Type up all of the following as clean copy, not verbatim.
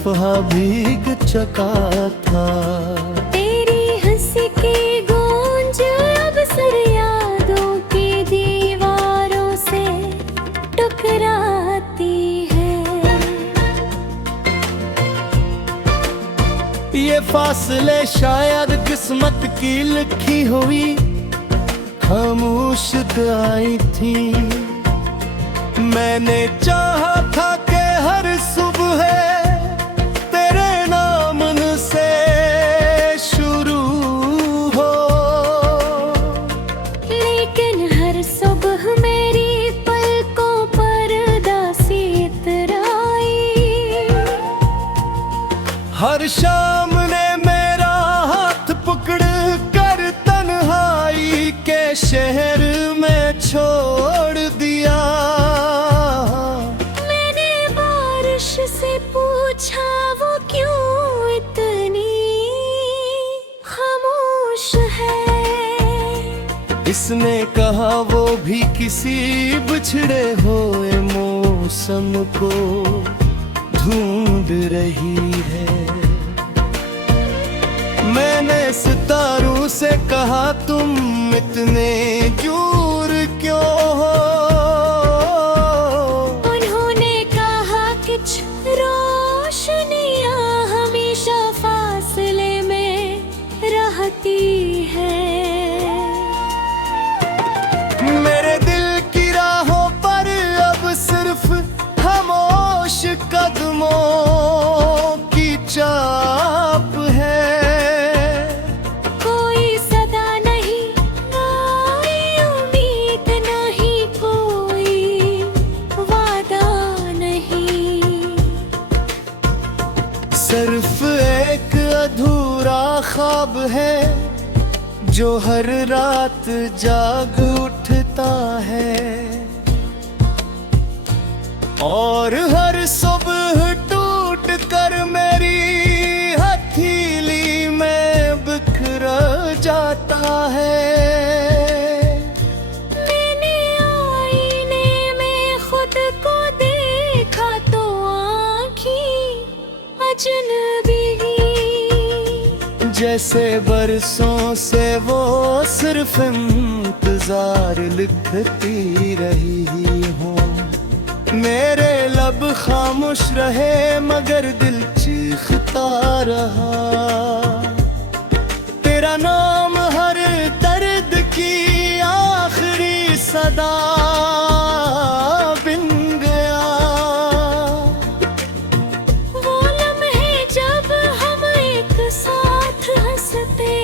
सफ़हा भीग चुका था। तेरी हंसी की गूंज अब सर यादों की दीवारों से टकराती है। ये फासले शायद किस्मत की लिखी हुई खामोश आई थी। मैंने चाहा था कि हर सुबह तेरे नाम से शुरू हो, लेकिन हर सुबह मेरी पलकों पर उदासी इतराई। हर शाम ने मेरा हाथ पकड़ कर तन्हाई के शहर में छोड़ दिया। से पूछा वो क्यों इतनी खामोश है। इसने कहा वो भी किसी बिछड़े हुए मौसम को ढूंढ रही है। मैंने सितारों से कहा तुम इतने दूर क्यों हो। रोशनियां हमेशा फासले में रहती है। मेरे दिल की राहों पर अब सिर्फ खामोश कदमों की चाप है। कोई सदा नहीं, कोई उम्मीद नहीं, कोई वादा नहीं। सिर्फ एक अधूरा ख्वाब है जो हर रात जाग उठता है और हर सुबह टूट कर मेरी हथेली में बिखर जाता है। मैंने आईने में खुद को देखा तो आँखें अजनबी, जैसे बरसों से वो सिर्फ इंतजार लिखती रही हूँ। मेरे लब खामोश रहे मगर दिल चीखता रहा। तेरा नाम हर दर्द की आखिरी सदा बिन गया। वो लम्हे जब हम एक साथ हंसते,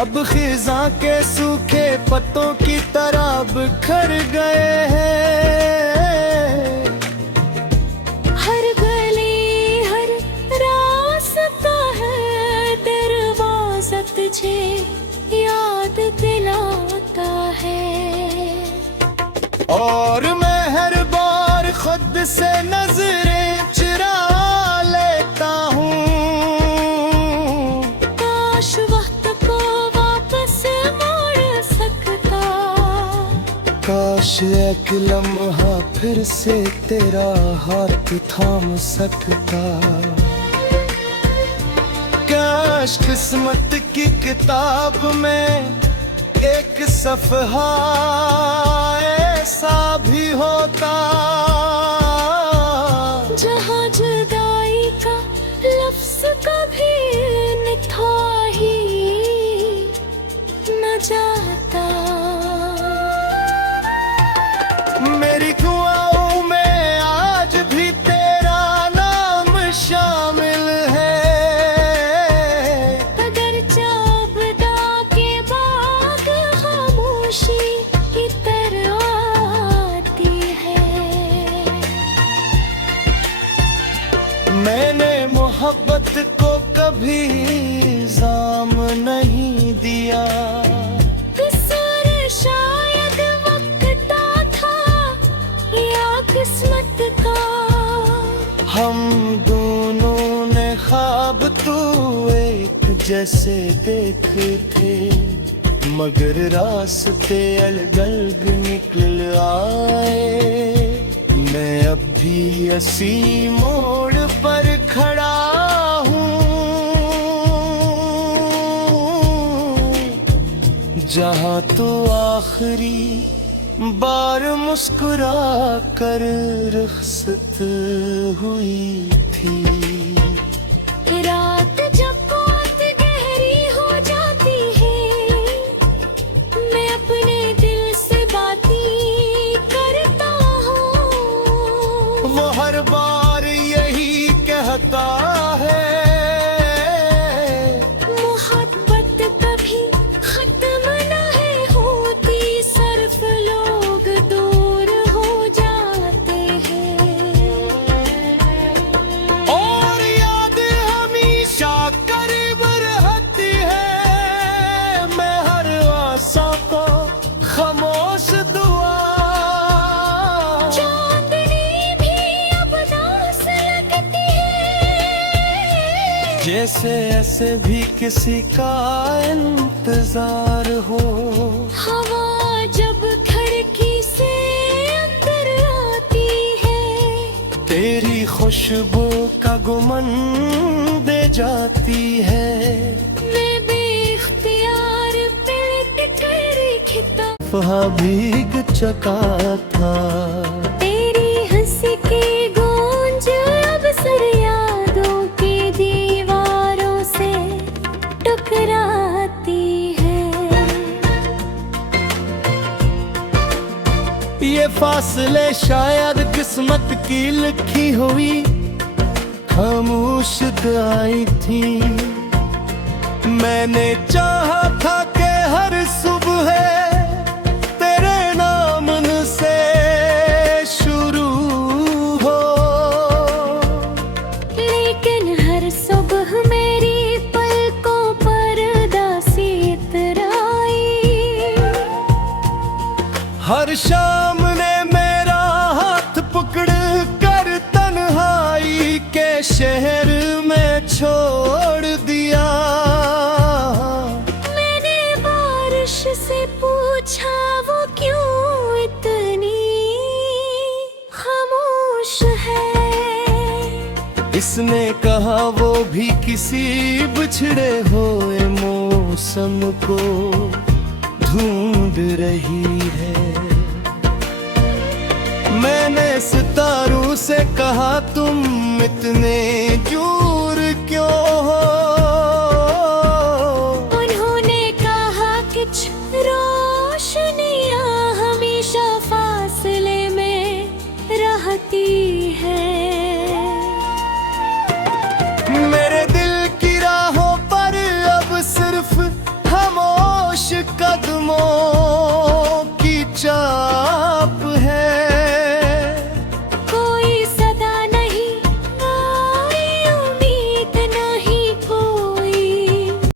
अब खिज़ां के सूखे पत्तों की तरह बिखर गए हैं। हर गली हर रास्ता है दरवाज़ा तुझे याद दिलाता है। और मैं हर बार खुद से नजरें चुरा लेता हूँ। काश वक्त को वापस मोड़ सकता, काश एक लम्हा फिर से तेरा हाथ थाम सकता। काश किस्मत की किताब में एक सफ़हा ऐसा भी होता जहाँ जुदाई का लफ्ज़ कभी निठा ही न जाता। मेरी दुआओं में आज भी तेरा नाम शामिल है। अगर चाबदा के बाग खामोशी की तरह आती है। मैंने मोहब्बत को कभी इल्जाम नहीं दिया। कसूर शायद वक्त था या किस्मत का। हम दोनों ने ख्वाब तो एक जैसे देखे थे मगर रास्ते अलग निकल आए। मैं अब भी इसी मोड़ पर जहाँ तो आखिरी बार मुस्कुरा कर रुखसत हुई थी। रात जब बहुत गहरी हो जाती है, मैं अपने दिल से बातें करता हूँ। वो हर बार यही कहता है, मोहब्बत कभी खत्म नहीं होती, सिर्फ लोग दूर हो जाते हैं। और याद हमेशा करीब रहती है। मैं हर आशा को खामोश दुआ, चांदनी भी अब दास लगती है, जैसे ऐसे भी किसी का इंतजार हो। हवा जब खिड़की से अंदर आती है, तेरी खुशबू का गुमन दे जाती है। मैं बेख्तियार पलट कर खिता, वहाँ भीग चुका था। तेरी हंसी की गूंज अब सर यादों की दीवारों से टकराती है। ये फासले शायद किस्मत की लिखी हुई खामोश दुआएं थी। मैंने चाहा था कि हर सुबह तेरे नाम से शुरू हो, लेकिन हर सुबह मेरी पलकों पर उदासी इतराई। हर शाम ने मेरा हाथ पकड़ कर तन्हाई के शहर में छोड़ दिया। मैंने बारिश से पूछा, वो क्यों इतनी खामोश है। इसने कहा वो भी किसी बिछड़े हुए मौसम को ढूंढ रही है। मैंने सितारों से कहा तुम इतने दूर क्यों हो। उन्होंने कहा कुछ रोशनियां हमेशा फासले में रहती है। मेरे दिल की राहों पर अब सिर्फ खामोश कदमों